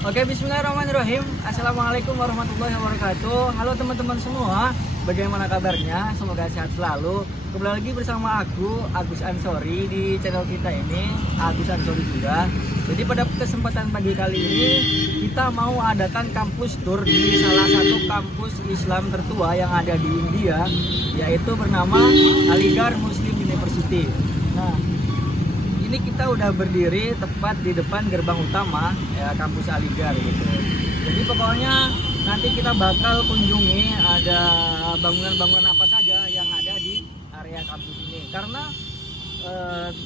Oke, bismillahirrahmanirrahim. Assalamualaikum warahmatullahi wabarakatuh. Halo teman-teman semua, bagaimana kabarnya? Semoga sehat selalu. Kembali lagi bersama aku, Agus Ansori, di channel kita ini, Agus Ansori juga. Jadi pada kesempatan pagi kali ini, kita mau adakan kampus tour di salah satu kampus Islam tertua yang ada di India, yaitu bernama Aligarh Muslim University. Nah, ini kita udah berdiri tepat di depan gerbang utama ya kampus Aligarh gitu. Jadi pokoknya nanti kita bakal kunjungi ada bangunan-bangunan apa saja yang ada di area kampus ini. Karena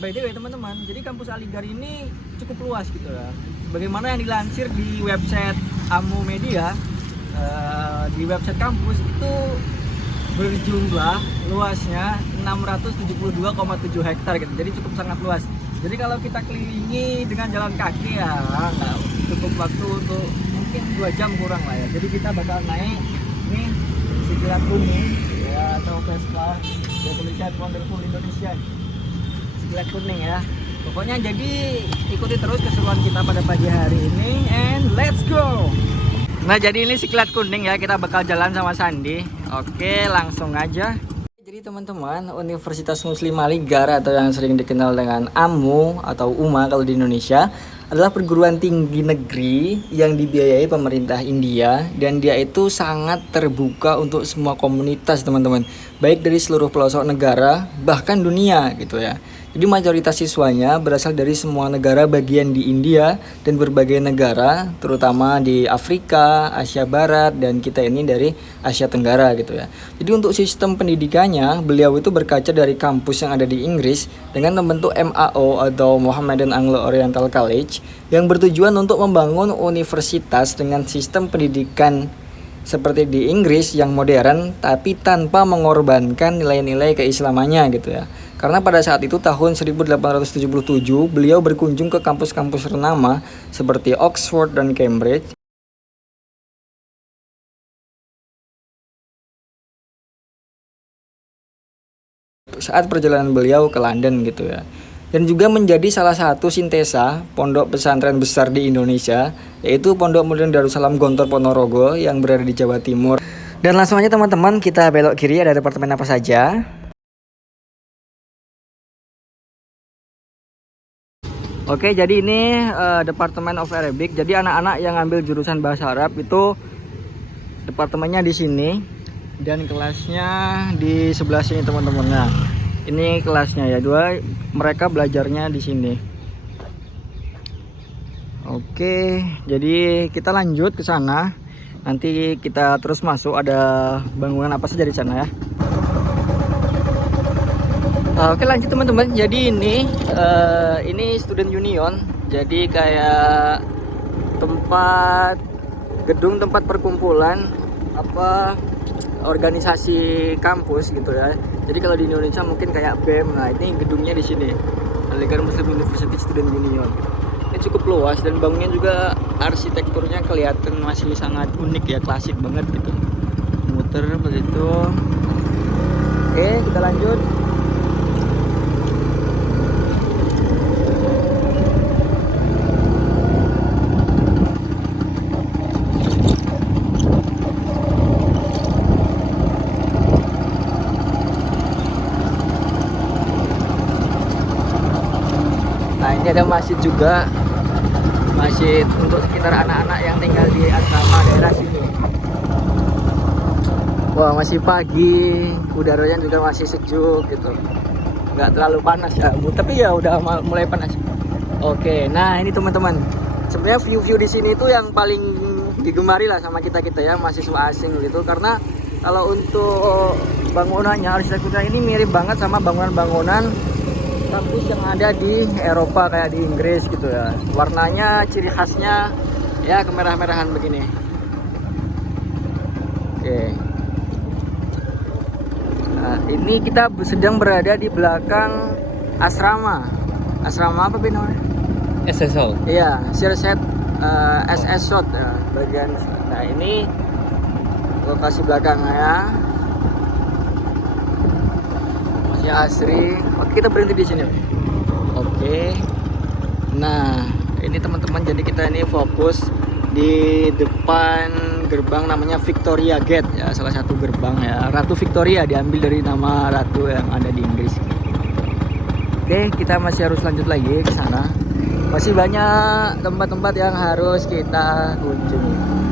by the way teman-teman, jadi kampus Aligarh ini cukup luas gitu ya. Bagaimana yang dilansir di website Amu Media, di website kampus itu berjumlah luasnya 672,7 hektar gitu. Jadi cukup sangat luas. Jadi kalau kita kelilingi dengan jalan kaki ya nggak cukup waktu untuk mungkin 2 jam kurang lah ya. Jadi kita bakal naik ini Siklat Kuning ya, atau Vespa yang tulisan Wonderful Indonesia. Siklat Kuning ya. Pokoknya jadi ikuti terus keseruan kita pada pagi hari ini and let's go. Nah jadi ini Siklat Kuning ya, kita bakal jalan sama Sandi. Oke langsung aja. Jadi teman-teman, Universitas Muslim Aligarh atau yang sering dikenal dengan AMU atau UMA kalau di Indonesia adalah perguruan tinggi negeri yang dibiayai pemerintah India, dan dia itu sangat terbuka untuk semua komunitas teman-teman, baik dari seluruh pelosok negara bahkan dunia gitu ya. Jadi mayoritas siswanya berasal dari semua negara bagian di India dan berbagai negara, terutama di Afrika, Asia Barat, dan kita ini dari Asia Tenggara gitu ya. Jadi untuk sistem pendidikannya, beliau itu berkaca dari kampus yang ada di Inggris dengan membentuk MAO atau Mohammedan Anglo-Oriental College yang bertujuan untuk membangun universitas dengan sistem pendidikan seperti di Inggris yang modern tapi tanpa mengorbankan nilai-nilai keislamannya gitu ya. Karena pada saat itu tahun 1877 beliau berkunjung ke kampus-kampus ternama seperti Oxford dan Cambridge. Saat perjalanan beliau ke London gitu ya. Dan juga menjadi salah satu sintesa pondok pesantren besar di Indonesia, yaitu Pondok Modern Darussalam Gontor Ponorogo yang berada di Jawa Timur. Dan langsung aja teman-teman, kita belok kiri, ada departemen apa saja. Oke, jadi ini Departemen of Arabic. Jadi anak-anak yang ambil jurusan bahasa Arab itu departemennya di sini dan kelasnya di sebelah sini teman-teman. Nah, ini kelasnya ya, mereka belajarnya di sini. Oke, jadi kita lanjut ke sana. Nanti kita terus masuk, ada bangunan apa saja di sana ya. Oke lanjut teman-teman. Jadi ini student union. Jadi kayak gedung tempat perkumpulan organisasi kampus gitu ya. Jadi kalau di Indonesia mungkin kayak BEM. Nah ini gedungnya di sini, Aligarh Muslim University Student Union. Ini cukup luas dan bangunnya juga arsitekturnya kelihatan masih sangat unik ya, klasik banget gitu. Muter begitu. Oke kita lanjut. Ini ada masjid juga, masjid untuk sekitar anak-anak yang tinggal di asrama daerah sini. Wah masih pagi, udaranya juga masih sejuk gitu, nggak terlalu panas ya, tapi ya udah mulai panas. Oke, nah ini teman-teman, sebenarnya view-view di sini itu yang paling digemari lah sama kita ya mahasiswa asing gitu, karena kalau untuk bangunannya, arsitekturnya ini mirip banget sama bangunan-bangunan kampus yang ada di Eropa kayak di Inggris gitu ya. Warnanya, ciri khasnya ya kemerah-merahan begini. Oke. Nah, ini kita sedang berada di belakang asrama. Asrama apa namanya? SSO. Iya, Sirset SSO bagian. Nah, ini lokasi belakangnya. Masih asri. Oke, kita berhenti di sini. Oke. Nah, ini teman-teman, jadi kita ini fokus di depan gerbang namanya Victoria Gate ya, salah satu gerbang ya. Ratu Victoria diambil dari nama ratu yang ada di Inggris. Oke, kita masih harus lanjut lagi ke sana. Masih banyak tempat-tempat yang harus kita kunjungi.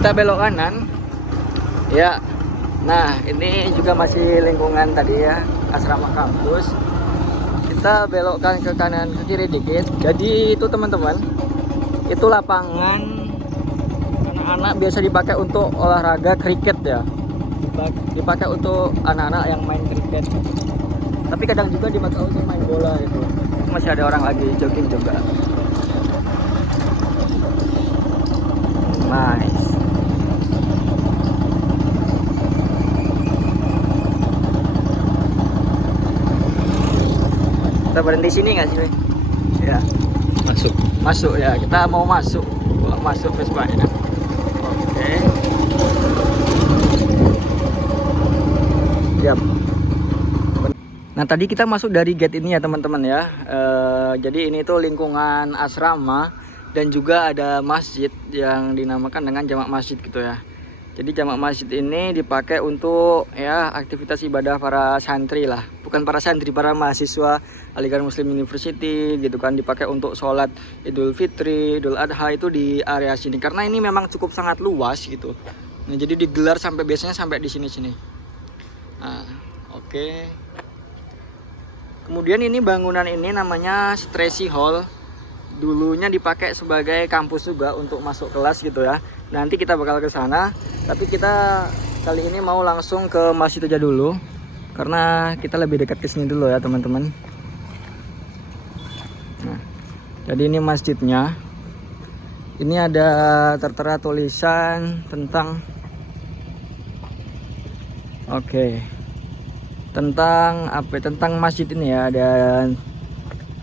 Kita belok kanan ya. Nah, ini juga masih lingkungan tadi ya, asrama kampus. Kita belokkan ke kanan ke kiri dikit. Jadi itu teman-teman, itu lapangan anak-anak biasa dipakai untuk olahraga kriket ya, dipakai untuk anak-anak yang main kriket. Tapi kadang juga dipakai untuk main bola itu. Masih ada orang lagi jogging juga. Nice. Kita berhenti sini nggak sih? Ya. Masuk ya. Kita mau masuk Vespanya. Oke. Siap. Nah, tadi kita masuk dari gate ini ya teman-teman ya. Jadi ini tuh lingkungan asrama dan juga ada masjid yang dinamakan dengan jamak masjid gitu ya. Jadi jamak masjid ini dipakai untuk ya aktivitas ibadah para santri lah. Bukan para santri, para mahasiswa Aligarh Muslim University gitu kan, dipakai untuk sholat Idul Fitri, Idul Adha itu di area sini. Karena ini memang cukup sangat luas gitu. Nah, jadi digelar biasanya sampai di sini-sini. Nah, oke. Kemudian ini bangunan ini namanya Stresi Hall. Dulunya dipakai sebagai kampus juga untuk masuk kelas gitu ya. Nanti kita bakal ke sana, tapi kita kali ini mau langsung ke masjid aja dulu karena kita lebih dekat ke sini dulu ya teman-teman. Nah, jadi ini masjidnya. Ini ada tertera tulisan tentang tentang apa? Tentang masjid ini ya,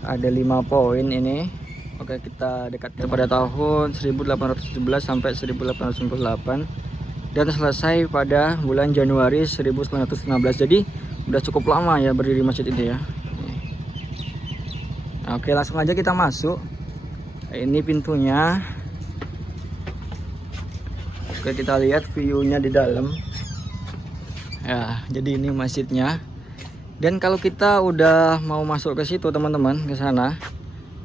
ada 5 poin ini. Oke, kita dekatkan pada tahun 1817 sampai 1898 dan selesai pada bulan Januari 1915. Jadi udah cukup lama ya berdiri masjid ini ya. Oke, langsung aja kita masuk. Ini pintunya. Oke, kita lihat view-nya di dalam. Ya, jadi ini masjidnya. Dan kalau kita udah mau masuk ke situ teman-teman, ke sana.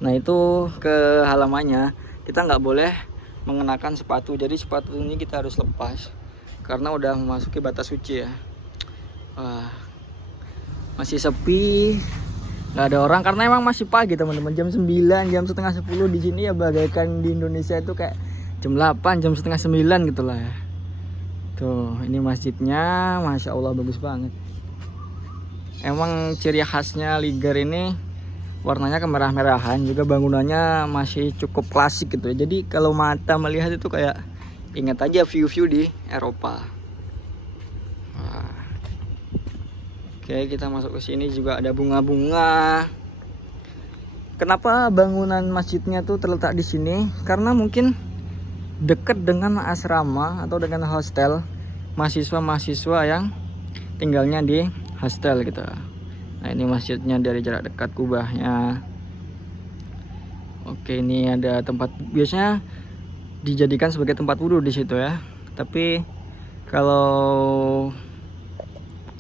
Nah, itu ke halamannya kita nggak boleh mengenakan sepatu. Jadi sepatu ini kita harus lepas karena udah memasuki batas suci ya. Masih sepi, nggak ada orang karena emang masih pagi teman-teman. Jam 9, jam setengah 10 di sini ya bagaikan di Indonesia itu kayak jam 8, jam setengah 9 gitulah ya. Tuh, ini masjidnya, masya Allah bagus banget. Emang ciri khasnya Ligar ini warnanya kemerah-merahan, juga bangunannya masih cukup klasik gitu ya. Jadi kalau mata melihat itu kayak ingat aja view-view di Eropa. Oke, kita masuk ke sini juga ada bunga-bunga. Kenapa bangunan masjidnya tuh terletak di sini? Karena mungkin dekat dengan asrama atau dengan hostel mahasiswa-mahasiswa yang tinggalnya di hostel gitu. Nah, ini masjidnya dari jarak dekat kubahnya. Oke, ini ada tempat biasanya dijadikan sebagai tempat wudhu di situ ya. Tapi kalau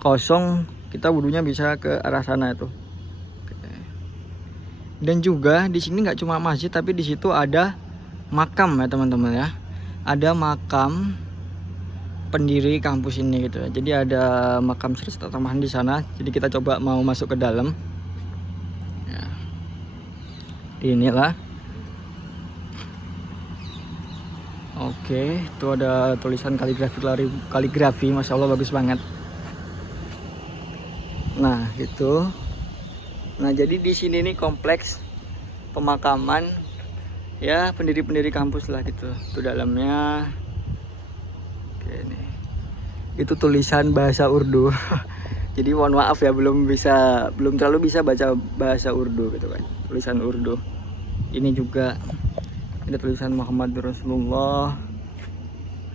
kosong kita wudhunya bisa ke arah sana itu. Dan juga di sini nggak cuma masjid, tapi di situ ada makam ya teman-teman ya. Ada makam pendiri kampus ini gitu ya. Jadi ada makam Sri Tamahan di sana. Jadi kita coba mau masuk ke dalam. Ya. Inilah. Oke, itu ada tulisan kaligrafi, masya Allah bagus banget. Nah, gitu. Nah, jadi di sini nih kompleks pemakaman ya pendiri-pendiri kampus lah gitu. Itu dalamnya. Oke, nih. Itu tulisan bahasa Urdu. Jadi mohon maaf ya, belum terlalu bisa baca bahasa Urdu gitu kan, tulisan Urdu. Ini juga ada tulisan Muhammad Rasulullah,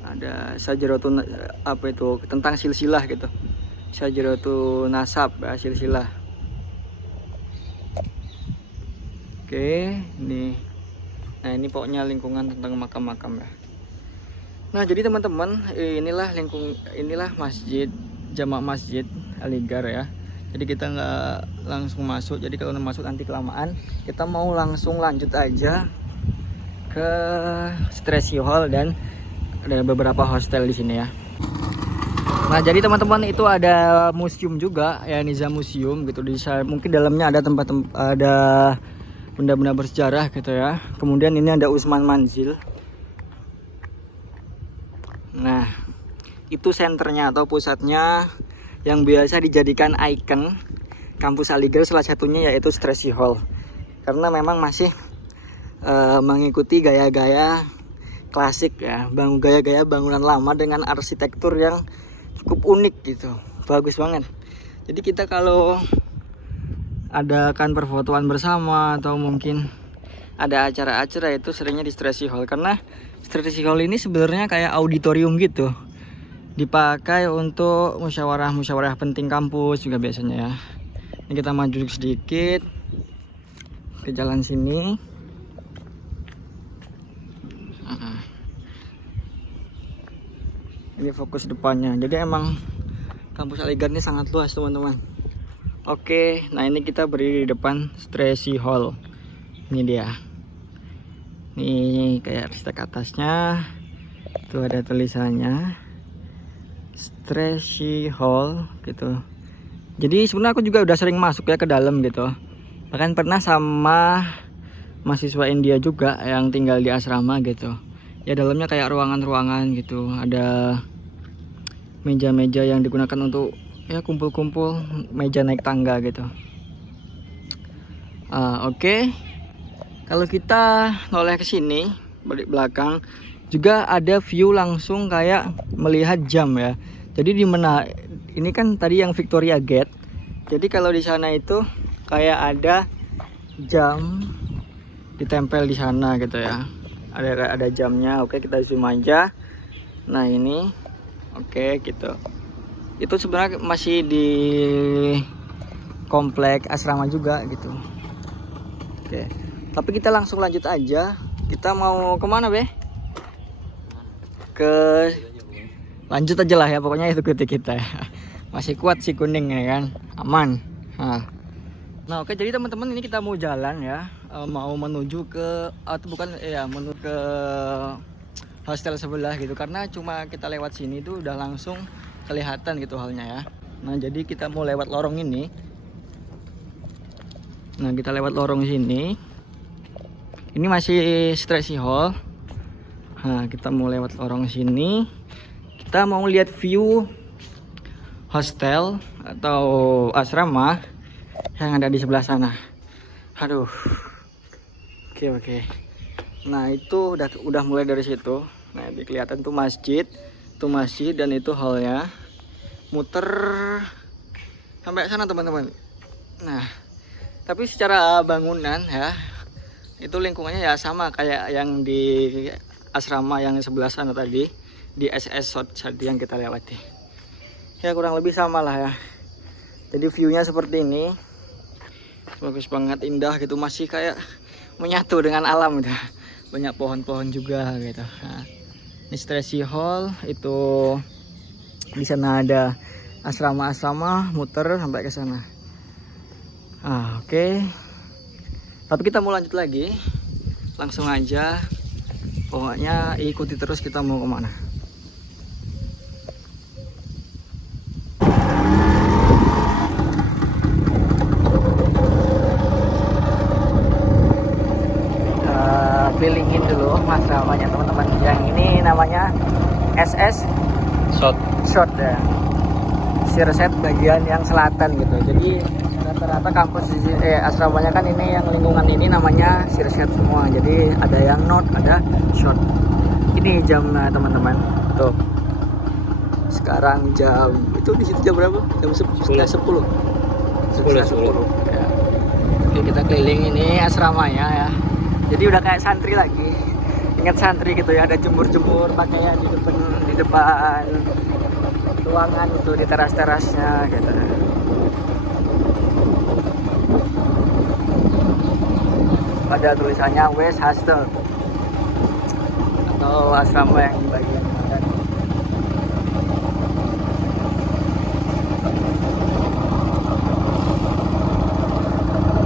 ada Sajaratun apa itu tentang silsilah gitu, Sajaratun nasab ya, silsilah. Oke, ini. Nah, ini pokoknya lingkungan tentang makam-makam ya. Nah, jadi teman-teman, inilah masjid, jamak masjid Aligar ya. Jadi kita nggak langsung masuk. Jadi kalau masuk nanti kelamaan. Kita mau langsung lanjut aja ke Stresi Hall dan ada beberapa hostel di sini ya. Nah, jadi teman-teman itu ada museum juga ya, Nizam Museum gitu. Mungkin dalamnya ada ada benda-benda bersejarah gitu ya. Kemudian ini ada Usman Manzil. Nah, itu senternya atau pusatnya yang biasa dijadikan ikon kampus Aligar, salah satunya yaitu Stresi Hall. Karena memang masih mengikuti gaya-gaya klasik ya, gaya-gaya bangunan lama dengan arsitektur yang cukup unik gitu. Bagus banget. Jadi kita kalau adakan perfotoan bersama atau mungkin ada acara-acara itu seringnya di Stresi Hall, karena Stresi Hall ini sebenarnya kayak auditorium gitu, dipakai untuk musyawarah penting kampus juga biasanya ya. Ini kita maju sedikit ke jalan sini. Ini fokus depannya. Jadi emang kampus Aligar ini sangat luas teman-teman. Oke, nah ini kita berdiri di depan Stresi Hall. Ini dia. Ini kayak ristek atasnya. Tuh ada tulisannya Stresi Hall gitu. Jadi sebenarnya aku juga udah sering masuk ya ke dalam gitu. Bahkan pernah sama mahasiswa India juga yang tinggal di asrama gitu. Ya dalamnya kayak ruangan-ruangan gitu. Ada meja-meja yang digunakan untuk ya kumpul-kumpul, meja naik tangga gitu. Oke. Kalau kita noleh ke sini, balik belakang, juga ada view langsung kayak melihat jam ya. Jadi ini kan tadi yang Victoria Gate. Jadi kalau di sana itu kayak ada jam ditempel di sana gitu ya. Ada jamnya. Oke, kita zoom aja. Nah, ini. Oke, gitu. Itu sebenarnya masih di komplek asrama juga gitu. Oke. Tapi kita langsung lanjut aja. Kita mau kemana be? Lanjut aja lah ya, pokoknya itu kita ya. Masih kuat si kuning ya kan, aman. Nah oke, jadi teman-teman ini kita mau jalan ya, mau menuju ke menuju ke hostel sebelah gitu. Karena cuma kita lewat sini tuh udah langsung kelihatan gitu halnya ya. Nah jadi kita mau lewat lorong ini. Nah kita lewat lorong sini. Ini masih Stresi Hall. Nah, kita mau lewat lorong sini. Kita mau lihat view hostel atau asrama yang ada di sebelah sana. Aduh. Oke. Nah, itu udah mulai dari situ. Nah, ini kelihatan tuh masjid. Itu masjid dan itu hallnya. Muter sampai sana, teman-teman. Nah, tapi secara bangunan ya, itu lingkungannya ya sama kayak yang di asrama yang sebelah sana tadi, di SS Shot tadi yang kita lewati. Ya kurang lebih sama lah ya. Jadi viewnya seperti ini, bagus banget, indah gitu, masih kayak menyatu dengan alam gitu. Banyak pohon-pohon juga gitu. Nah, ini Stresi Hall, itu di sana ada asrama-asrama, muter sampai ke sana. Oke. Tapi kita mau lanjut lagi, langsung aja. Pokoknya ikuti terus kita mau kemana. Pilingin dulu asramanya teman-teman. Yang ini namanya SS Shot ya. Sirset bagian yang selatan gitu. Jadi rata-rata kampus asramanya kan ini yang lingkungan ini namanya Sirset semua. Jadi ada yang North, ada Short. Ini jamnya teman-teman. Tuh. Sekarang jam itu di situ jam berapa? Jam 10. Ya. Oke, kita keliling ini asramanya ya. Jadi udah kayak santri lagi. Ingat santri gitu ya, ada jemur-jemur pakaian di depan ruangan itu, di teras-terasnya gitu. Ada tulisannya West Hostel atau asrama yang di bagian kanan.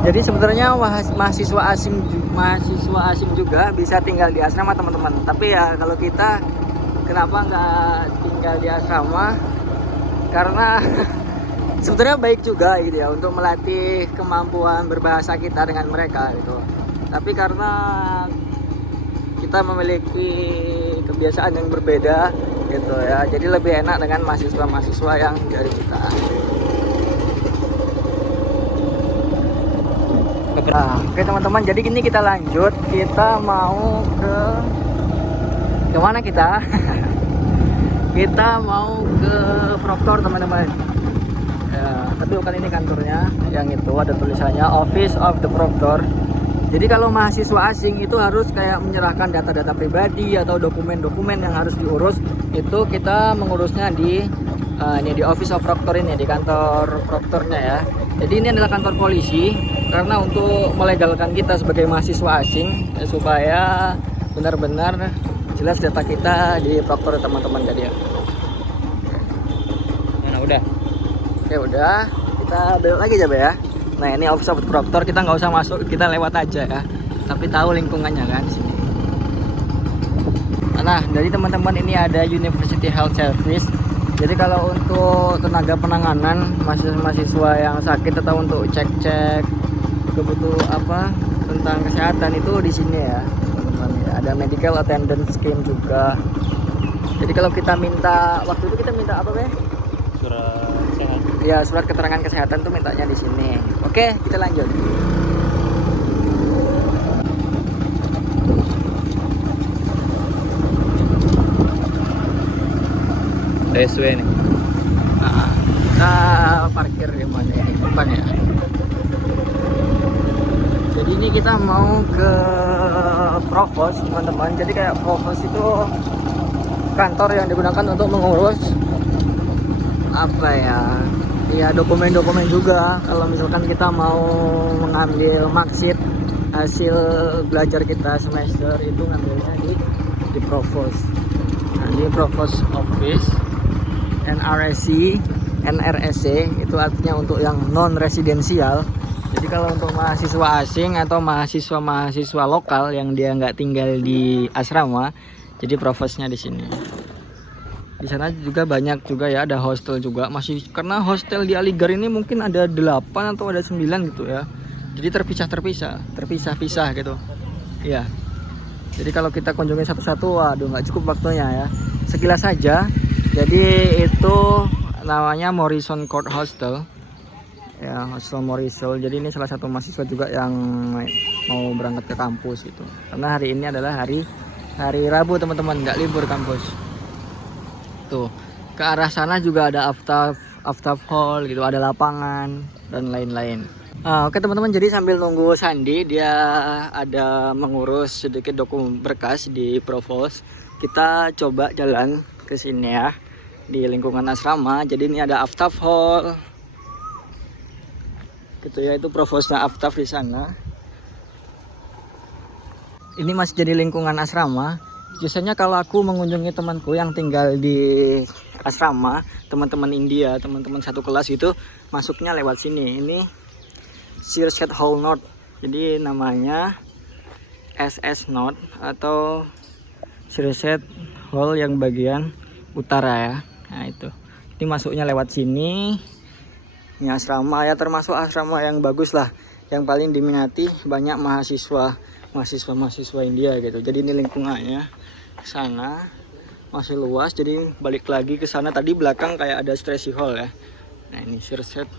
Jadi sebenarnya mahasiswa asing juga bisa tinggal di asrama teman-teman. Tapi ya kalau kita kenapa nggak tinggal di asrama? Karena sebenarnya baik juga gitu ya untuk melatih kemampuan berbahasa kita dengan mereka gitu. Tapi karena kita memiliki kebiasaan yang berbeda gitu ya, jadi lebih enak dengan mahasiswa yang dari kita. Nah, oke teman-teman, jadi gini kita lanjut. Kita mau ke mana kita? Kita mau ke Proctor teman-teman. Ya, tapi bukan ini kantornya. Yang itu ada tulisannya Office of the Proctor. Jadi kalau mahasiswa asing itu harus kayak menyerahkan data-data pribadi atau dokumen-dokumen yang harus diurus. Itu kita mengurusnya di Office of Proctor ini, di kantor Proctornya ya. Jadi ini adalah kantor polisi karena untuk melegalkan kita sebagai mahasiswa asing ya, supaya benar-benar jelas data kita di Proctor teman-teman tadi ya. Nah udah. Oke udah, kita belok lagi coba ya. Nah ini Office of Proctor, kita nggak usah masuk, kita lewat aja ya. Tapi tahu lingkungannya kan di sini. Nah dari teman-teman ini ada University Health Service. Jadi kalau untuk tenaga penanganan mahasiswa yang sakit atau untuk cek-cek kebutuhan apa tentang kesehatan itu di sini ya teman-teman ya. Ada medical attendance scheme juga. Jadi kalau kita minta waktu itu kita minta apa be? Surat sehat. Ya surat keterangan kesehatan tuh mintanya di sini. Oke kita lanjut. DSW nih. Nah, kita parkir di mana ini depan ya. Jadi ini kita mau ke Provos teman-teman. Jadi kayak Provos itu kantor yang digunakan untuk mengurus apa ya dokumen-dokumen juga. Kalau misalkan kita mau mengambil marksheet hasil belajar kita semester itu ngambilnya di Provos. Nah, di Provos Office NRSC itu artinya untuk yang non residensial. Jadi kalau untuk mahasiswa asing atau mahasiswa lokal yang dia nggak tinggal di asrama, jadi provosnya di sini. Di sana juga banyak juga ya, ada hostel juga. Masih karena hostel di Aligar ini mungkin ada 8 atau ada 9 gitu ya. Jadi terpisah-pisah gitu. Iya. Jadi kalau kita kunjungi satu-satu, waduh nggak cukup waktunya ya. Sekilas saja. Jadi itu namanya Morrison Court Hostel. Ya, Hostel Morrison. Jadi ini salah satu mahasiswa juga yang mau berangkat ke kampus gitu. Karena hari ini adalah hari Rabu teman-teman, nggak libur kampus. Tuh, ke arah sana juga ada Aftaf Hall gitu, ada lapangan dan lain-lain. Oke teman-teman, jadi sambil nunggu Sandi, dia ada mengurus sedikit dokumen berkas di Provos. Kita coba jalan ke sini ya, di lingkungan asrama. Jadi ini ada Aftaf Hall. Gitu ya, itu Provosnya Aftaf di sana. Ini masih jadi lingkungan asrama. Biasanya kalau aku mengunjungi temanku yang tinggal di asrama, teman-teman India, teman-teman satu kelas itu masuknya lewat sini. Ini Sirset Hall North. Jadi namanya SS North atau Sirset Hall yang bagian utara ya. Nah itu. Ini masuknya lewat sini. Ini asrama ya, termasuk asrama yang bagus lah. Yang paling diminati banyak mahasiswa India gitu. Jadi ini lingkungannya sana masih luas. Jadi balik lagi ke sana, tadi belakang kayak ada Stressy Hall ya. Nah ini Sirset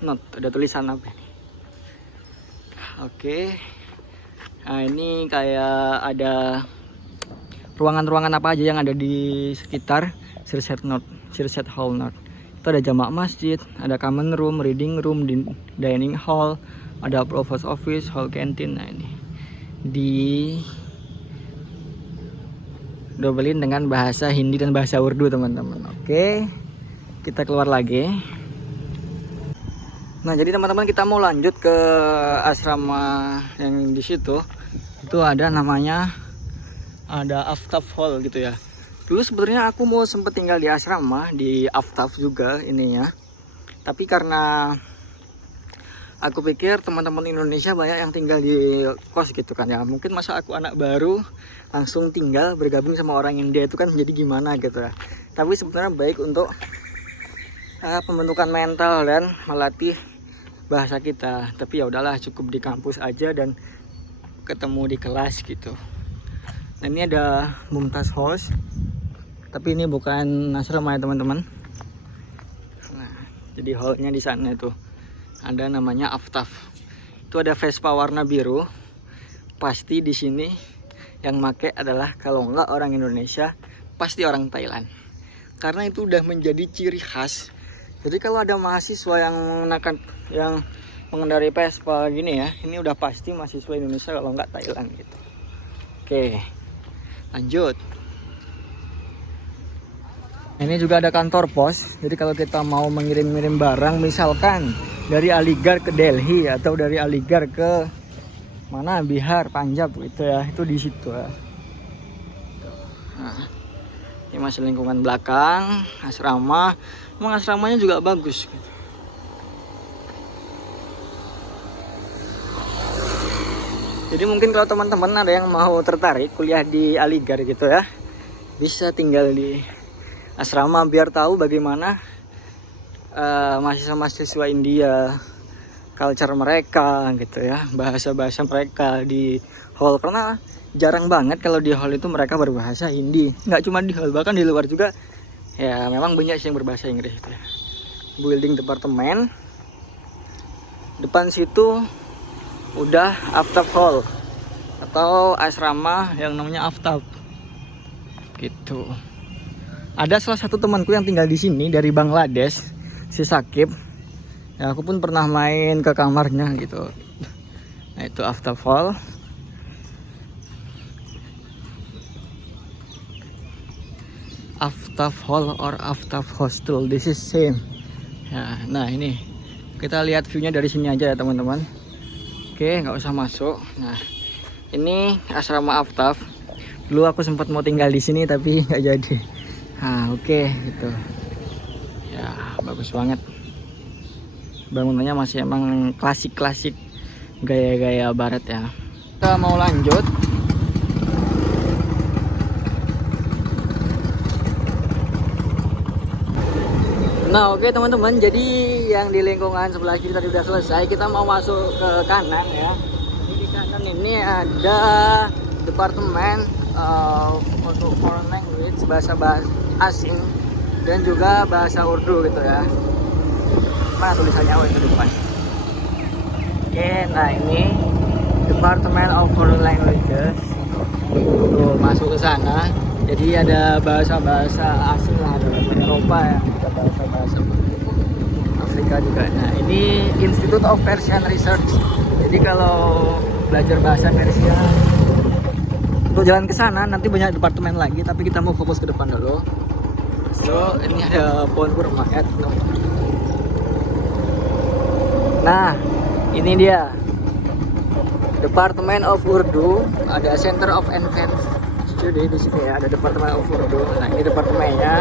North, ada tulisan apa ini? Oke. Nah ini kayak ada ruangan-ruangan apa aja yang ada di sekitar Sirset North. Church Hall North. Itu ada jamak masjid, ada common room, reading room, dining hall, ada provost office, hall canteen. Nah ini di dobelin dengan bahasa Hindi dan bahasa Urdu teman-teman. Oke, kita keluar lagi. Nah jadi teman-teman, kita mau lanjut ke asrama yang di situ. Itu ada namanya Aftaf Hall gitu ya. Dulu sebenarnya aku mau sempet tinggal di asrama di Aftaf juga ininya. Tapi karena aku pikir teman-teman Indonesia banyak yang tinggal di kos gitu kan ya. Mungkin masa aku anak baru langsung tinggal bergabung sama orang India itu kan jadi gimana gitu ya. Tapi sebenarnya baik untuk pembentukan mental dan melatih bahasa kita. Tapi ya udahlah, cukup di kampus aja dan ketemu di kelas gitu. Nah ini ada Mumtaz House, tapi ini bukan asrama ya teman-teman. Nah jadi hallnya di sana itu ada namanya Aftaf. Itu ada Vespa warna biru. Pasti di sini yang make adalah kalau nggak orang Indonesia, pasti orang Thailand. Karena itu udah menjadi ciri khas. Jadi kalau ada mahasiswa yang mengendarai Vespa gini ya, ini udah pasti mahasiswa Indonesia kalau nggak Thailand gitu. Oke, lanjut. Ini juga ada kantor pos. Jadi kalau kita mau mengirim-ngirim barang, misalkan dari Aligarh ke Delhi atau dari Aligarh ke mana, Bihar, Punjab gitu ya, itu di situ ya. Nah, ini masih lingkungan belakang asrama. Emang asramanya juga bagus gitu. Jadi mungkin kalau teman-teman ada yang mau tertarik kuliah di Aligarh gitu ya, bisa tinggal di asrama biar tahu bagaimana mahasiswa-mahasiswa India, culture mereka gitu ya, bahasa-bahasa mereka di hall. Karena jarang banget kalau di hall itu mereka berbahasa Hindi. Nggak cuma di hall, bahkan di luar juga ya memang banyak yang berbahasa Inggris gitu ya. Building departemen, depan situ udah Aftaf Hall atau asrama yang namanya Aftaf gitu. Ada salah satu temanku yang tinggal di sini dari Bangladesh, si Sakib. Ya, aku pun pernah main ke kamarnya gitu. Nah itu Aftaf Hall. Aftaf Hall or Aftaf Hostel, this is same ya. Nah ini kita lihat viewnya dari sini aja ya teman-teman. Oke, nggak usah masuk. Nah ini asrama Aftaf. Dulu aku sempat mau tinggal di sini tapi nggak jadi. Nah oke gitu ya, bagus banget. Bangunannya masih emang klasik-klasik, gaya-gaya barat ya. Kita mau lanjut. Nah oke teman-teman, jadi yang di lingkungan sebelah kiri tadi udah selesai. Kita mau masuk ke kanan ya. Jadi di kanan ini ada departemen untuk foreign language, bahasa asing dan juga bahasa Urdu gitu ya. Mana tulisannya? Oh itu depan. Oke, nah ini Department of Foreign Languages. Tuh masuk ke sana. Jadi ada bahasa-bahasa asing lah, ada bahasa Eropa ya, ada bahasa-bahasa Afrika juga. Nah ini Institute of Persian Research. Jadi kalau belajar bahasa Persia, untuk jalan ke sana nanti banyak departemen lagi, tapi kita mau fokus ke depan dulu. So ini ada pohon kurma ya. Nah ini dia Department of Urdu, ada Center of Advanced Study di sini ya, ada Department of Urdu. Nah ini departemennya.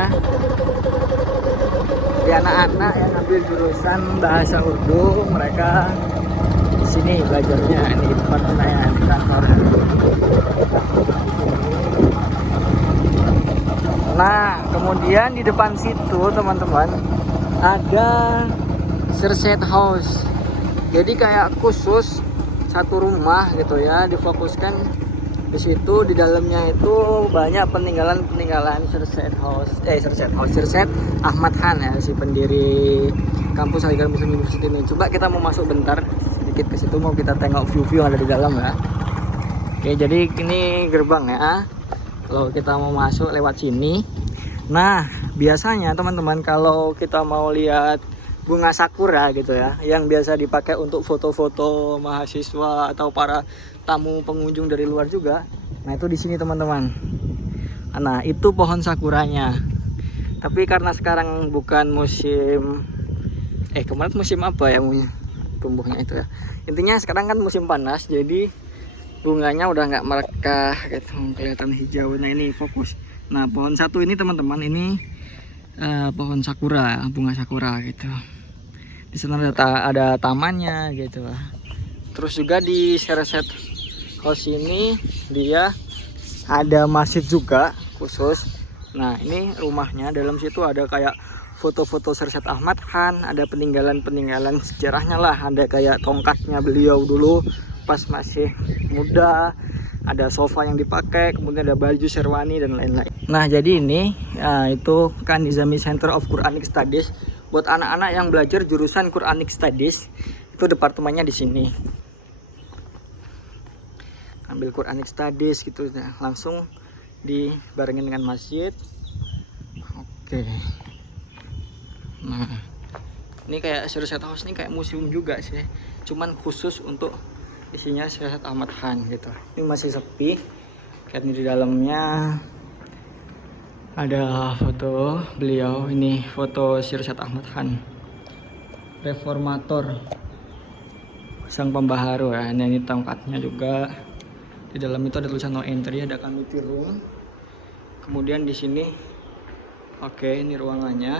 Di anak-anak yang ambil jurusan bahasa Urdu, mereka di sini belajarnya. Ini departemennya di kantor. Nah kemudian di depan situ teman-teman ada Church House. Jadi kayak khusus satu rumah gitu ya, difokuskan di situ. Di dalamnya itu banyak peninggalan Church Ahmad Khan ya, si pendiri kampus Aligarh Muslim University ini. Coba kita mau masuk bentar sedikit ke situ, mau kita tengok view-view yang ada di dalam ya. Oke, jadi ini gerbang ya. Kalau kita mau masuk lewat sini. Nah, biasanya teman-teman kalau kita mau lihat bunga sakura gitu ya, yang biasa dipakai untuk foto-foto mahasiswa atau para tamu pengunjung dari luar juga. Nah, itu di sini teman-teman. Nah, itu pohon sakuranya. Tapi karena sekarang bukan musim kemarin musim apa ya tumbuhnya itu ya. Intinya sekarang kan musim panas, jadi bunganya udah nggak merekah gitu, kelihatan hijau. Nah, ini fokus. Nah, pohon satu ini teman-teman, ini pohon sakura, bunga sakura gitu. Di sana ada tamannya gitu. Terus juga di Shershed House ini dia ada masjid juga khusus. Nah, ini rumahnya, dalam situ ada kayak foto-foto Shershed Ahmad Khan, ada peninggalan-peninggalan sejarahnya lah, ada kayak tongkatnya beliau dulu pas masih muda, ada sofa yang dipakai, kemudian ada baju sherwani dan lain-lain. Nah, jadi ini itu kan Nizami Center of Quranic Studies. Buat anak-anak yang belajar jurusan Quranic Studies, itu departemennya di sini. Ambil Quranic Studies gitu, langsung dibarengin dengan masjid. Oke. Nah, ini kayak Shershed House ini kayak museum juga sih, cuman khusus untuk isinya Shershed Ahmad Khan gitu. Ini masih sepi. Lihat nih di dalamnya ada foto beliau. Ini foto Shershed Ahmad Khan, reformator, sang pembaharu ya. Nah, ini tongkatnya juga. Di dalam itu ada tulisan no entry, ada committee room. Kemudian di sini, oke, ini ruangannya.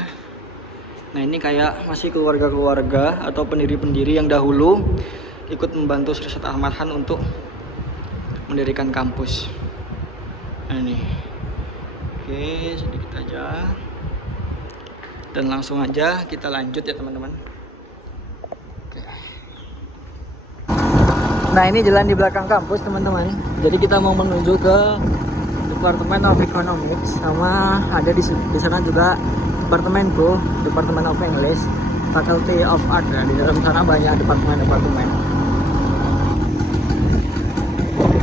Nah, ini kayak masih keluarga-keluarga atau pendiri-pendiri yang dahulu ikut membantu Shershed Ahmad Khan untuk mendirikan kampus. Nah, ini. Oke, sedikit aja. Dan langsung aja kita lanjut ya teman-teman. Oke. Nah, ini jalan di belakang kampus teman-teman. Jadi kita mau menuju ke Department of Economics, sama ada di sana juga departemenku, Department of English, Faculty of Art. Nah, di dalam sana banyak departemen-departemen.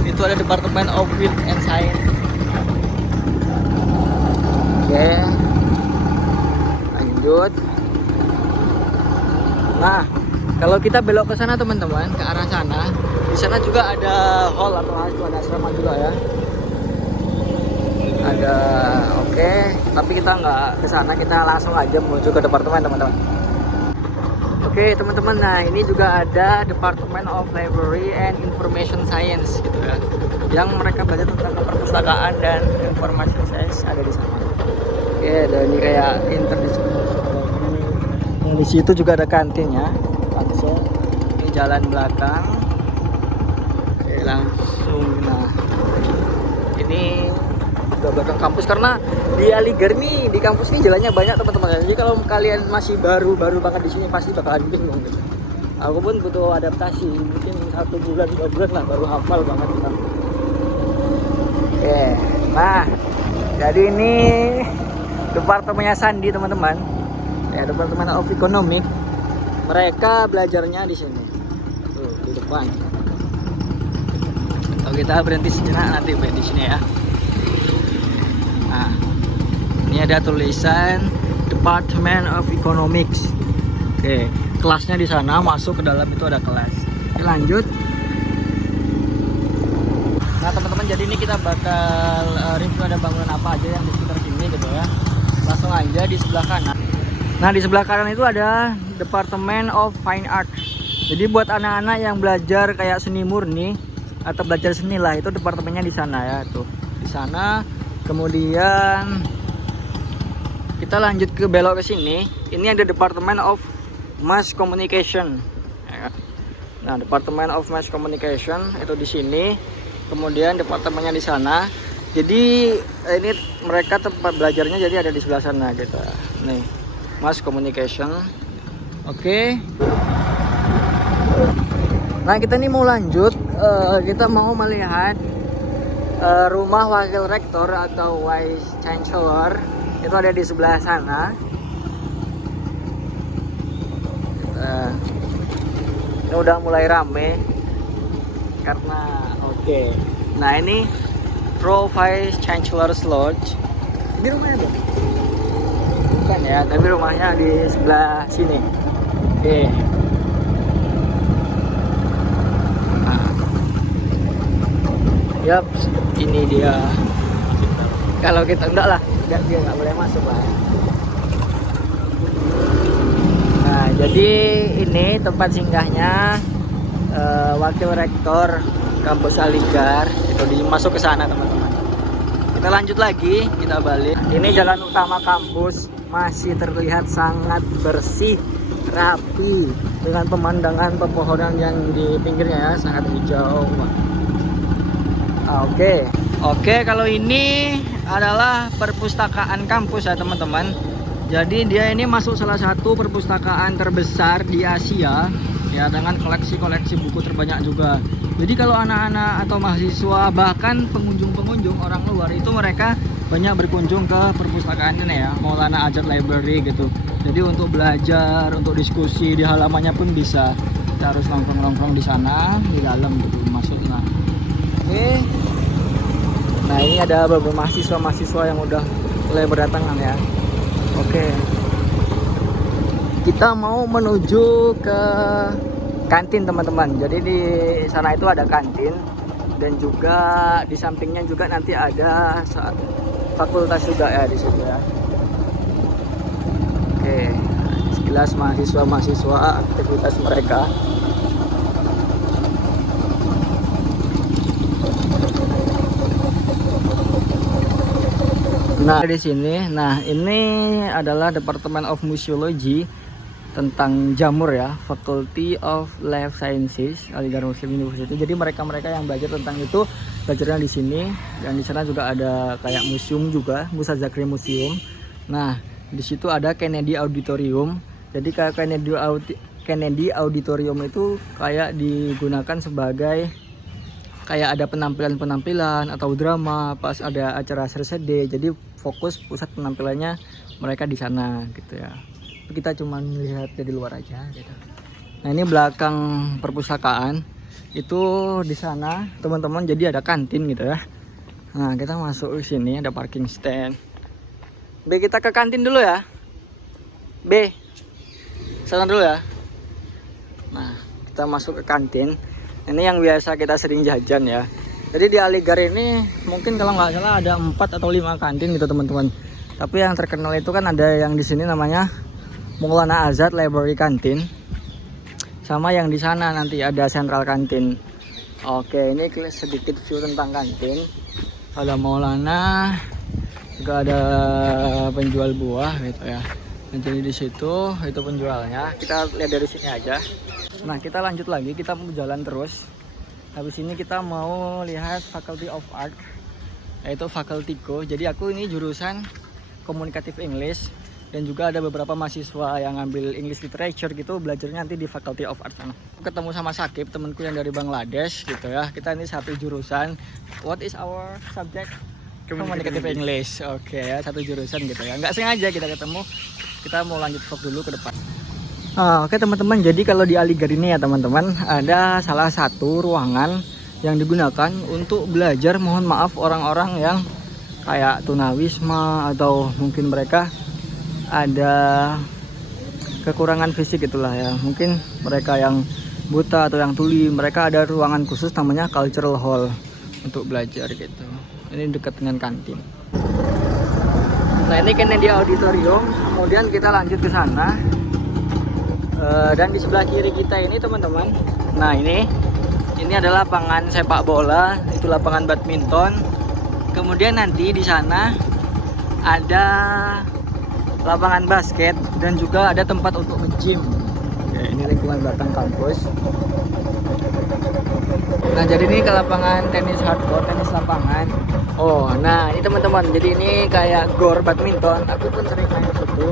Itu ada Department of Wind and Science. Oke, lanjut. Nah, kalau kita belok ke sana teman-teman, ke arah sana, di sana juga ada hall atau ada asrama juga ya. Ada, oke, tapi kita nggak ke sana, kita langsung aja menuju ke departemen teman-teman. Oke teman-teman, nah ini juga ada Department of Library and Information Science gitu ya, yang mereka belajar tentang perpustakaan dan informasi sains ada di sana. Oke, dan ini kayak interdisipliner. Yang di situ juga ada kantinnya, langsung ini jalan belakang. Oke, langsung. Nah, ini udah belakang kampus, karena di Aligarh nih, di kampus ini jalannya banyak teman-teman. Jadi kalau kalian masih baru banget di sini pasti bakalan bingung gitu. Aku pun butuh adaptasi, mungkin 1 bulan 2 bulan lah baru hafal banget gitu. Oke, nah jadi ini departemennya Sandi teman-teman. Ya, Departemen of Economics. Mereka belajarnya di sini. Tuh, di depan. Kalau kita berhenti sejenak nanti di sini ya. Nah, ini ada tulisan Department of Economics. Oke, kelasnya di sana, masuk ke dalam itu ada kelas. Oke, lanjut. Nah teman-teman, jadi ini kita bakal review ada bangunan apa aja yang di sekitar sini gitu ya. Langsung aja di sebelah kanan. Nah, di sebelah kanan itu ada Department of Fine Art. Jadi buat anak-anak yang belajar kayak seni murni atau belajar seni lah, itu departemennya di sana ya, tuh. Di sana. Kemudian kita lanjut ke belok ke sini. Ini ada Department of Mass Communication. Nah, Department of Mass Communication itu di sini. Kemudian departemennya di sana. Jadi ini mereka tempat belajarnya jadi ada di sebelah sana gitu. Nih, Mass Communication. Oke. Nah, kita nih mau lanjut. Kita mau melihat rumah wakil rektor atau vice chancellor. Itu ada di sebelah sana. Ini udah mulai rame karena nah ini Pro Vice Chancellor's Lodge. Di rumahnya tuh. bukan ya, tapi rumahnya di sebelah sini. Oke. Nah. Yap, ini dia. Kalau kita enggak lah, dia nggak boleh masuk lah. Nah, jadi ini tempat singgahnya Wakil Rektor Kampus Aligar. Itu dimasuk ke sana teman-teman. Kita lanjut lagi, kita balik. Ini jalan utama kampus, masih terlihat sangat bersih, rapi, dengan pemandangan pepohonan yang di pinggirnya ya, sangat hijau. Oke, kalau ini adalah perpustakaan kampus ya teman-teman. Jadi dia ini masuk salah satu perpustakaan terbesar di Asia ya, dengan koleksi-koleksi buku terbanyak juga. Jadi kalau anak-anak atau mahasiswa, bahkan pengunjung-pengunjung orang luar itu, mereka banyak berkunjung ke perpustakaan ini ya, Maulana Azad Library gitu. Jadi untuk belajar, untuk diskusi di halamannya pun bisa. Kita harus nongkrong-nongkrong di sana, di dalam gitu maksudnya. Oke. Nah, ini ada beberapa mahasiswa yang udah mulai berdatangan ya. Oke. Kita mau menuju ke kantin teman-teman. Jadi di sana itu ada kantin, dan juga di sampingnya juga nanti ada fakultas juga ya di situ ya. Oke, sekilas mahasiswa aktivitas mereka. Nah, di sini, ini adalah Department of Museology tentang jamur ya, Faculty of Life Sciences Aligarh Muslim University. Jadi mereka yang belajar tentang itu belajarnya di sini, dan di sana juga ada kayak museum juga, Musa Zakri Museum. Nah, di situ ada Kennedy Auditorium. Jadi kayak Kennedy Auditorium itu kayak digunakan sebagai kayak ada penampilan atau drama pas ada acara Sersede. Jadi fokus pusat penampilannya mereka di sana gitu ya. Kita cuma lihat dari luar aja gitu. Nah, ini belakang perpustakaan itu di sana teman-teman, jadi ada kantin gitu ya. Nah, kita masuk ke sini, ada parking stand. B, kita ke kantin dulu ya. B, sana dulu ya. Nah, kita masuk ke kantin. Ini yang biasa kita sering jajan ya. Jadi di Aligar ini mungkin kalau nggak salah ada 4 atau 5 kantin gitu teman-teman. Tapi yang terkenal itu kan ada yang di sini namanya Maulana Azad Library Kantin, sama yang di sana nanti ada Central Kantin. Oke, ini sedikit view tentang kantin. Ada Maulana, juga ada penjual buah gitu ya. Nah, jadi di situ itu penjualnya. Kita lihat dari sini aja. Nah, kita lanjut lagi, kita mau jalan terus. Habis ini kita mau lihat Faculty of Art, yaitu Fakultiko. Jadi aku ini jurusan Komunikatif English, dan juga ada beberapa mahasiswa yang ngambil English Literature gitu, belajarnya nanti di Faculty of Art sana. Ketemu sama Sakib, temanku yang dari Bangladesh gitu ya. Kita ini satu jurusan. What is our subject? Komunikatif English. Oke ya, satu jurusan gitu ya. Nggak sengaja kita ketemu. Kita mau lanjut vlog dulu ke depan. Oke teman-teman, jadi kalau di Aligar ini ya teman-teman, ada salah satu ruangan yang digunakan untuk belajar, mohon maaf, orang-orang yang kayak tunawisma atau mungkin mereka ada kekurangan fisik itulah ya, mungkin mereka yang buta atau yang tuli, mereka ada ruangan khusus namanya Cultural Hall untuk belajar gitu. Ini dekat dengan kantin. Nah, ini Kennedy Auditorium, kemudian kita lanjut ke sana. Dan di sebelah kiri kita ini teman-teman, nah ini adalah lapangan sepak bola, itu lapangan badminton. Kemudian nanti di sana ada lapangan basket, dan juga ada tempat untuk nge-gym. Oke, ini lingkungan belakang kampus. Nah, jadi ini ke lapangan tenis hardcore, tenis lapangan. Oh, nah ini teman-teman, jadi ini kayak gor badminton. Aku pun sering main di situ.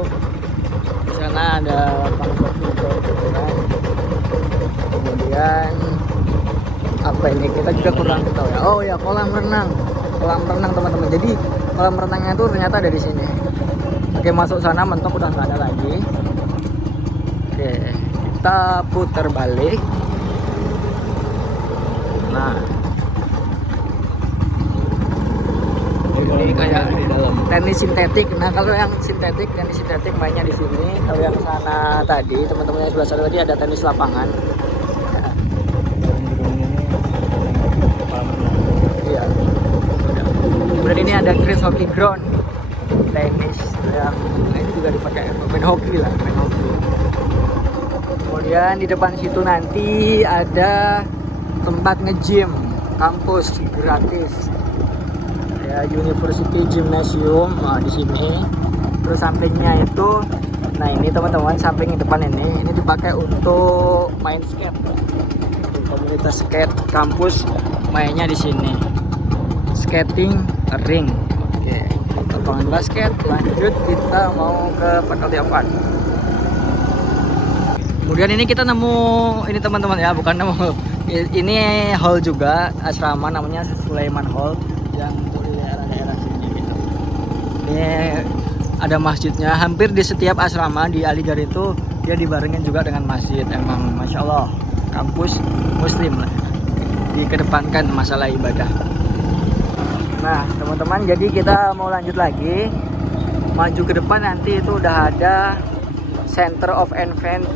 Di sana ada lapangan badminton gitu kan. Kemudian apa ini? Kita juga kurang tahu ya. Oh ya, kolam renang teman-teman. Jadi kolam renangnya itu ternyata ada di sini. Oke, masuk sana mentok udah nggak ada lagi. Oke, kita putar balik. Nah, Ini kayak di dalam. tenis sintetik. Nah kalau yang tenis sintetik mainnya di sini. Kalau yang sana tadi, teman-teman yang sebelah sana tadi ada tenis lapangan. Iya. Kemudian ini ada Chris Hockey Ground, tenis yang ini juga dipakai main hoki lah, main hoki. Kemudian di depan situ nanti ada tempat nge-gym kampus gratis. Ya, University Gymnasium di sini. Terus sampingnya itu, nah ini teman-teman samping depan ini dipakai untuk main skate. Komunitas skate kampus mainnya di sini. Skating ring. Oke, lapangan basket. Lanjut kita mau ke Faculty of Art. Kemudian ini kita nemu ini teman-teman ya, bukan nemu. Ini hall juga asrama namanya Sulaiman Hall yang untuk di daerah-daerah sini gitu. Ini ada masjidnya hampir di setiap asrama di Aligarh itu dia dibarengin juga dengan masjid. Emang masya Allah kampus muslim lah, dikedepankan masalah ibadah. Nah teman-teman, jadi kita mau lanjut lagi maju ke depan. Nanti itu udah ada Center of Advanced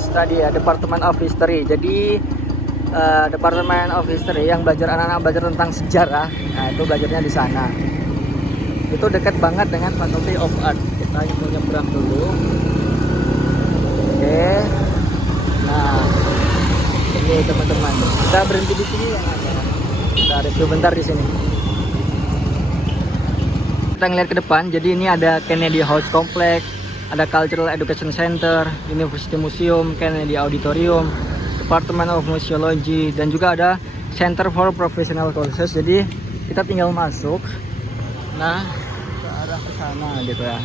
Study ya, Department of History. Jadi Department of History yang belajar anak-anak belajar tentang sejarah, nah itu belajarnya di sana. Itu dekat banget dengan Faculty of Art. Kita mau nyebrang dulu. Oke. Nah, ini teman-teman. Kita berhenti di sini ya. Kita review bentar di sini. Kita ngeliat ke depan. Jadi ini ada Kennedy House Complex, ada Cultural Education Center, University Museum, Kennedy Auditorium, Department of Museology, dan juga ada Center for Professional Courses. Jadi kita tinggal masuk, nah ke arah ke sana gitu ya.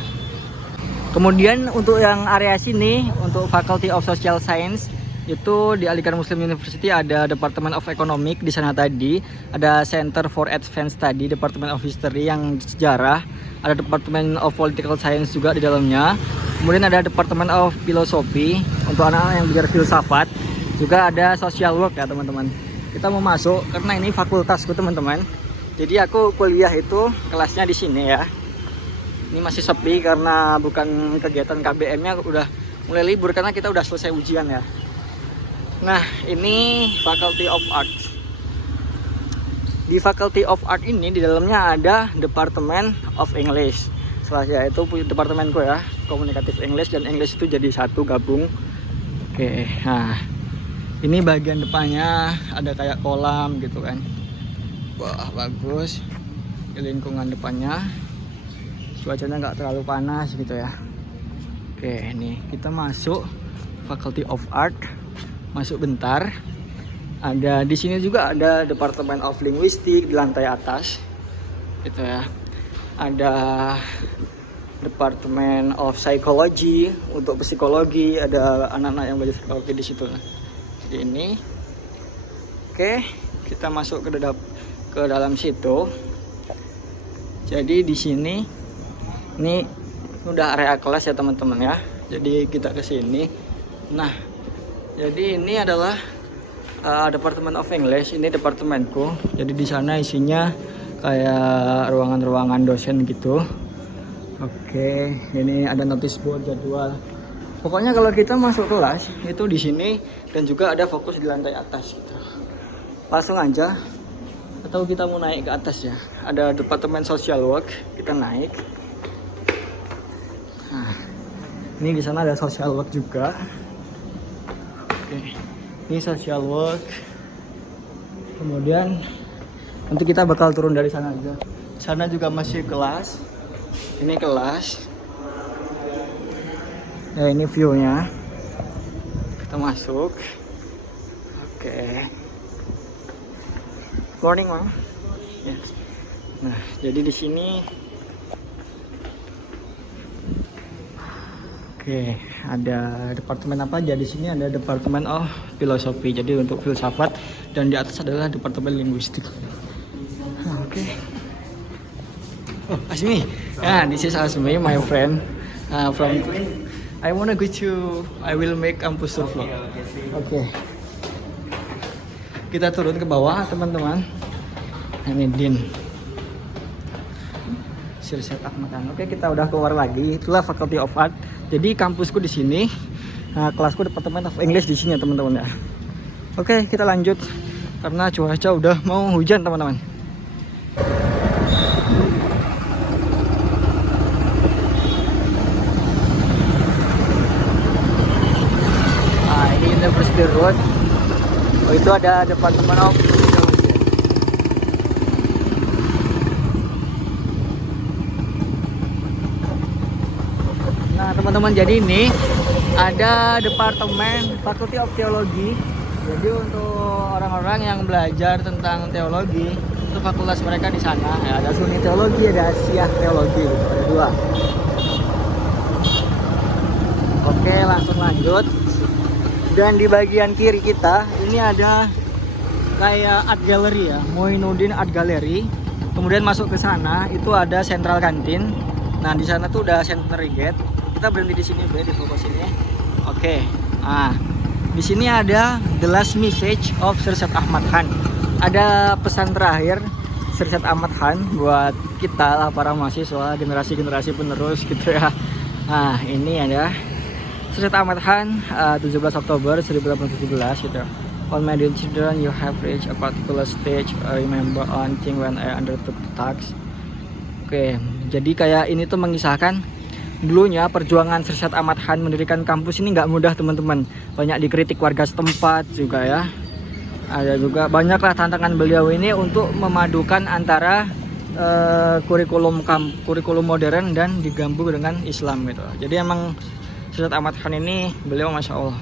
Kemudian untuk yang area sini, untuk Faculty of Social Science itu di Aligarh Muslim University ada Department of Economic di sana tadi, ada Center for Advanced Study, Department of History yang sejarah, ada Department of Political Science juga di dalamnya. Kemudian ada Department of Philosophy untuk anak-anak yang belajar filsafat. Juga ada social work ya teman-teman. Kita mau masuk karena ini fakultasku teman-teman. Jadi aku kuliah itu kelasnya di sini ya. Ini masih sepi karena bukan kegiatan KBM-nya, udah mulai libur karena kita udah selesai ujian ya. Nah ini Faculty of Art. Di Faculty of Art ini di dalamnya ada Department of English. Setelah itu departemenku ya, Komunikatif English dan English itu jadi satu gabung. Oke, nah ini bagian depannya ada kayak kolam gitu kan. Wah bagus. Di lingkungan depannya cuacanya nggak terlalu panas gitu ya. Oke, ini kita masuk Faculty of Art. Masuk bentar. Ada di sini juga ada Department of Linguistic di lantai atas. Gitu ya. Ada Department of Psychology untuk psikologi, ada anak-anak yang belajar psikologi di situ. Ini oke, kita masuk ke dalam situ. Jadi di sini ini udah area kelas ya teman-teman ya. Jadi kita ke sini. Nah, jadi ini adalah Department of English. Ini departemenku. Jadi di sana isinya kayak ruangan-ruangan dosen gitu. Oke, ini ada notice board jadwal. Pokoknya kalau kita masuk kelas itu di sini dan juga ada fokus di lantai atas gitu. Langsung aja. Atau kita mau naik ke atas ya. Ada Departemen Social Work, kita naik. Nah, ini di sana ada Social Work juga. Oke. Ini Social Work. Kemudian nanti kita bakal turun dari sana aja. Sana juga masih kelas. Ini kelas. Ya ini view-nya. Kita masuk. Oke. Morning, Ma'am. Ya. Nah, jadi di sini oke, ada departemen apa aja di sini? Ada Departemen of Philosophy. Jadi untuk filsafat, dan di atas adalah Departemen Linguistik. Oke. Oh, Asmi. Yeah, this is Asmi, my friend from. I wanna go to. I will make campus tour vlog. Oke. Kita turun ke bawah, teman-teman. Ini Din. Sirsyad Ahmad Han. Oke, kita udah keluar lagi. Itulah Faculty of Art. Jadi kampusku di sini. Nah, kelasku Department of English di sini ya teman-teman ya. Oke, kita lanjut karena cuaca udah mau hujan teman-teman. Nah, ini University Road. Oh, itu ada Department of Nah teman-teman, jadi ini ada Departemen Faculty of Theology. Jadi untuk orang-orang yang belajar tentang teologi, itu fakultas mereka di sana. Ya, ada Sunni Teologi, ada Syiah Teologi, gitu. Ada dua. Oke, langsung lanjut. Dan di bagian kiri kita ini ada kayak art gallery ya, Moinuddin Art Gallery. Kemudian masuk ke sana itu ada Central Canteen. Nah di sana tuh udah Centenary Gate. Kita berhenti di sini, di fokus ini. Oke. Nah, di sini ada The Last Message of Sirsyad Ahmad Han. Ada pesan terakhir Sirsyad Ahmad Han buat kita lah para mahasiswa, generasi-generasi penerus gitu ya. Nah, ini ada Sirsyad Ahmad Han, 17 Oktober 1817 gitu. On my dear children, you have reached a particular stage. I remember one thing when I undertook the task. Oke, jadi kayak ini tuh mengisahkan dulunya perjuangan Sirsyad Ahmad Han mendirikan kampus ini nggak mudah teman-teman. Banyak dikritik warga setempat juga ya. Ada juga banyaklah tantangan beliau ini untuk memadukan antara kurikulum modern dan digabung dengan Islam gitu. Jadi emang Sirsyad Ahmad Han ini beliau masya Allah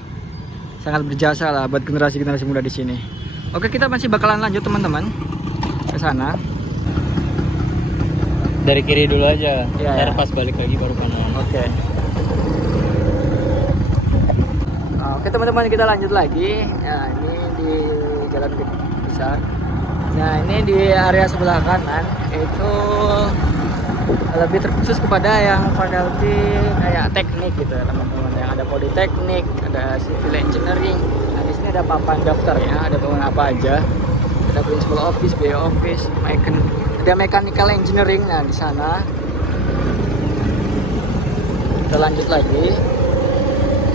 sangat berjasa lah buat generasi-generasi muda di sini. Oke, kita masih bakalan lanjut teman-teman ke sana. Dari kiri dulu aja, Iya, ntar ya. pas balik lagi baru kanan. Oke. Oke teman-teman, kita lanjut lagi. Nah, ini di jalan besar. Nah, ini di area sebelah kanan itu lebih terkhusus kepada yang fakulti kayak teknik gitu ya teman-teman. Yang ada politeknik, ada civil engineering. Nah, di sini ada papan daftarnya, ada bangunan apa aja. Ada principal office, BA office, ada mechanical engineering. Nah, di sana kita lanjut lagi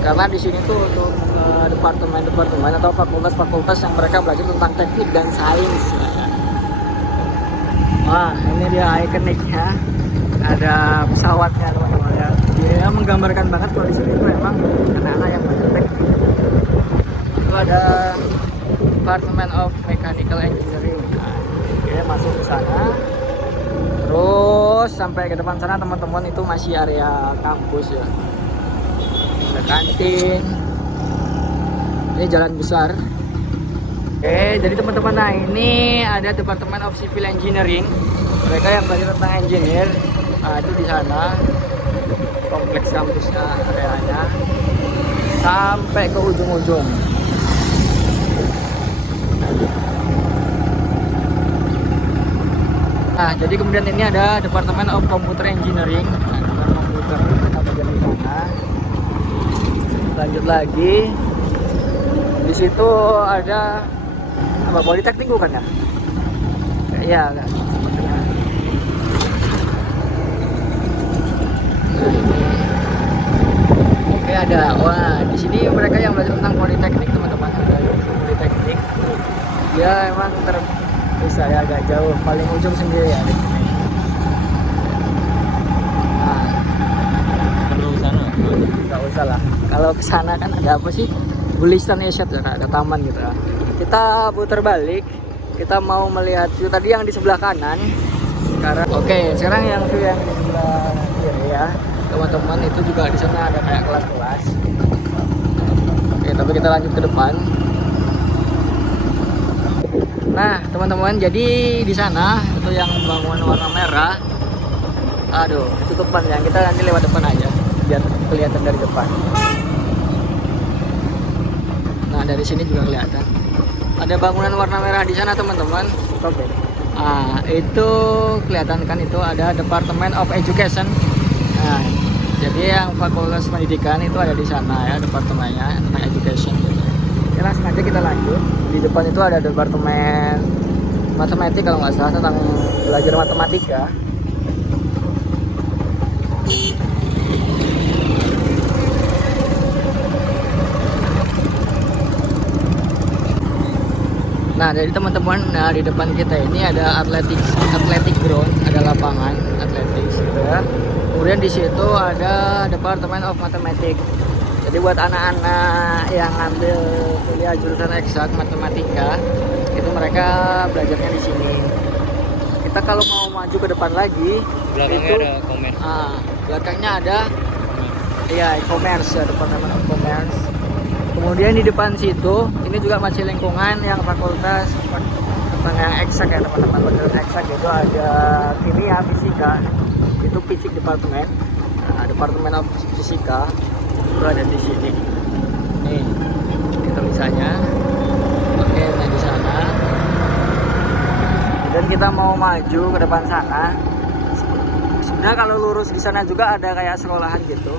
karena di sini tuh untuk departemen atau fakultas yang mereka belajar tentang teknik dan sains. Wah, ini dia ikoniknya, ada pesawatnya teman-teman ya. Dia menggambarkan banget kalau di sini tuh emang anak-anak yang belajar teknik. Itu ada Department of Mechanical Engineering. Nah, dia masuk ke sana. Terus sampai ke depan sana teman-teman itu masih area kampus ya. Ada kantin. Ini jalan besar. Oke, jadi teman-teman, nah ini ada Department of Civil Engineering. Mereka yang belajar tentang engineer. Nah, itu di sana kompleks kampusnya, areanya sampai ke ujung-ujung. Nah, jadi kemudian ini ada Department of Computer Engineering. Nah, dengan komputer kita belajar di sana. Lanjut lagi. Di situ ada apa? Politeknik bukan ya? Iya, kan. Oke, ada. Wah, di sini mereka yang belajar tentang politeknik, teman-teman. Ada politeknik. Dia emang bisa ya agak jauh, paling ujung sendiri ya di sini. Nah, Perlu sana. nggak usah lah. Kalau ke sana kan ada apa sih? Gulistan Esyad ya, ada taman gitu ya. Kita putar balik. Kita mau melihat view tadi yang di sebelah kanan. Sekarang yang view yang di sebelah kiri ya. Teman-teman, itu juga di sana ada kayak kelas-kelas. Oke, tapi kita lanjut ke depan. Nah, teman-teman, jadi di sana itu yang bangunan warna merah. Aduh, tutupan ya. Kita nanti lewat depan aja biar kelihatan dari depan. Nah, dari sini juga kelihatan. Ada bangunan warna merah di sana, teman-teman. Oke. Nah, itu kelihatan kan, itu ada Department of Education. Nah, jadi yang fakultas pendidikan itu ada di sana ya, departemennya tentang education. Ya, langsung aja kita lanjut. Di depan itu ada Departemen Matematik kalau nggak salah, tentang belajar matematika. Nah, dari teman-teman, nah di depan kita ini ada athletic ground, ada lapangan atletik gitu ya. Kemudian di situ ada Department of Mathematics. Jadi buat anak-anak yang ngambil kuliah jurusan eksak matematika, itu mereka belajarnya di sini. Kita kalau mau maju ke depan lagi, Belakangnya itu, ada komen. belakangnya ada ya e-commerce, ya, Department of Commerce. Kemudian di depan situ, ini juga masih lingkungan yang fakultas tentang yang eksak ya teman-teman, pelajaran eksak itu ada kimia, fisika, itu fisik departemen, Departemen of Fisika itu ada di sini. Nih, ini tulisannya. Oke, nah di sana. Dan kita mau maju ke depan sana. Sebenarnya kalau lurus di sana juga ada kayak sekolahan gitu.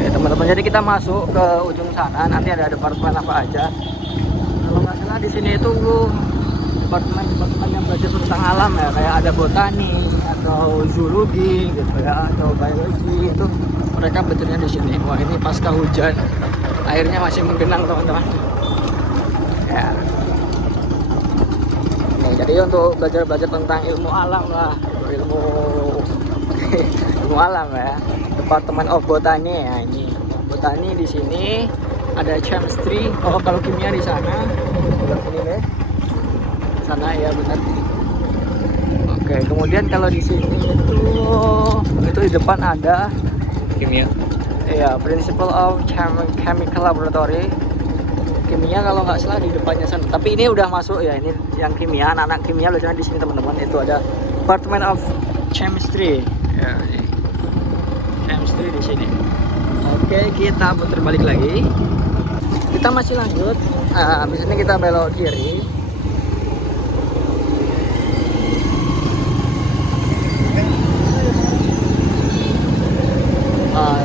Oke teman-teman, jadi kita masuk ke ujung sana, nanti ada departemen apa aja. Kalau nggak salah di sini itu departemen yang belajar tentang alam ya, kayak ada botani atau zoologi gitu ya, atau biologi, itu mereka belajarnya di sini. Wah, ini pasca hujan, airnya masih menggenang teman-teman. Ya. Oke, jadi untuk belajar tentang ilmu alam lah, ilmu alam ya. Department of Botany ya, ini botani di sini, ada chemistry. Oh, kalau kimia di sana, ini deh, sana ya benar. Oke, kemudian kalau di sini itu di depan ada Kimia. ya Principle of Chemical Laboratory. Kimia kalau nggak salah di depannya sana. Tapi ini udah masuk ya, ini yang kimia, anak-anak kimia belajar di sini teman-teman. Itu ada Department of Chemistry. Ya, chemistry di sini. Oke, kita putar balik lagi. Kita masih lanjut. Habis ini kita belok kiri.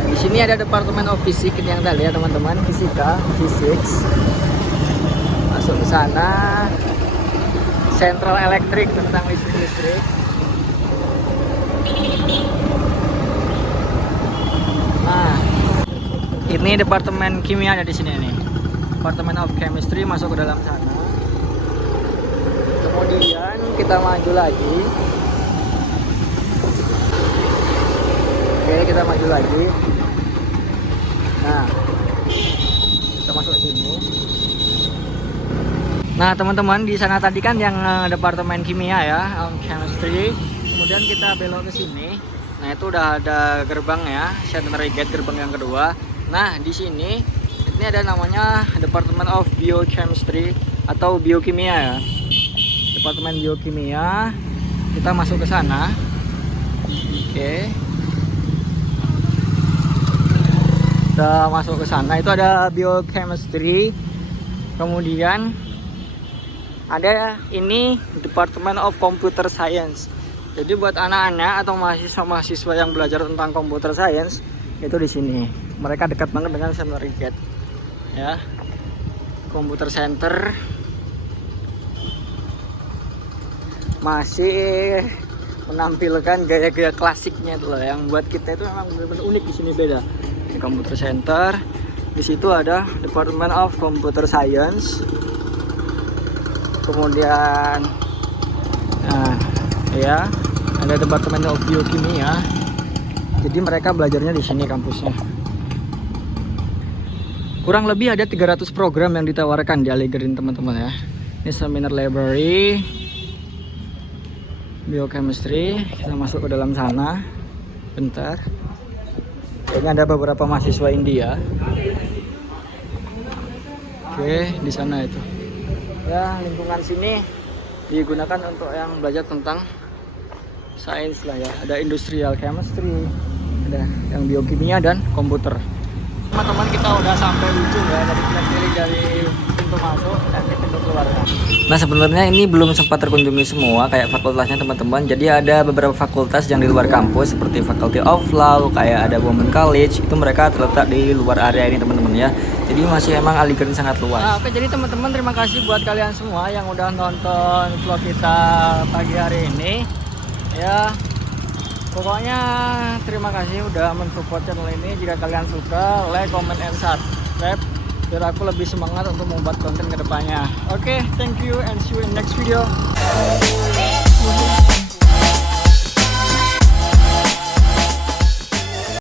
Di sini ada Departemen of Physics yang tadi ya teman-teman, fisika, physics. Masuk ke sana. Central Electric tentang listrik. Nah, ini departemen kimia ada di sini nih. Departemen of Chemistry, masuk ke dalam sana. Kemudian kita maju lagi. Oke, kita maju lagi. Nah, kita masuk ke sini. Nah, teman-teman, di sana tadi kan yang departemen kimia ya, chemistry. Kemudian kita belok ke sini. Nah, itu udah ada gerbang ya, Centenary Gate, gerbang yang kedua. Nah, di sini ini ada namanya Department of Biochemistry atau biokimia ya. Departemen biokimia. Kita masuk ke sana. Oke. Kita masuk ke sana, itu ada biochemistry. Kemudian ada ini Department of Computer Science. Jadi buat anak-anak atau mahasiswa yang belajar tentang computer science itu di sini. Mereka dekat banget dengan Centenary Gate. Ya. Computer Center. Masih menampilkan gaya-gaya klasiknya itu loh, yang buat kita itu memang benar-benar unik di sini, beda. Di Computer Center. Di situ ada Department of Computer Science. Kemudian nah, ya, ada Departemen of Biokimia. Jadi mereka belajarnya di sini kampusnya. Kurang lebih ada 300 program yang ditawarkan di Allegreen teman-teman ya. Ini seminar library, biochemistry. Kita masuk ke dalam sana. Bentar. Kayaknya ada beberapa mahasiswa India. Oke, di sana itu. Ya, lingkungan sini digunakan untuk yang belajar tentang sains lah ya. Ada industrial chemistry, ada yang biokimia dan komputer. Teman-teman, kita udah sampai ujung ya, dari pilih dari pintu masuk dan pintu keluar. Nah, sebenarnya ini belum sempat terkunjungi semua kayak fakultasnya teman-teman. Jadi ada beberapa fakultas yang di luar kampus seperti Faculty of Law, kayak ada Women College, itu mereka terletak di luar area ini teman-teman ya. Jadi masih emang Allegreen sangat luas. Nah, oke, jadi teman-teman, terima kasih buat kalian semua yang udah nonton vlog kita pagi hari ini. Ya, pokoknya terima kasih udah mensupport channel ini. Jika kalian suka, like, comment, and subscribe. biar aku lebih semangat untuk membuat konten ke depannya. Oke, thank you and see you in next video.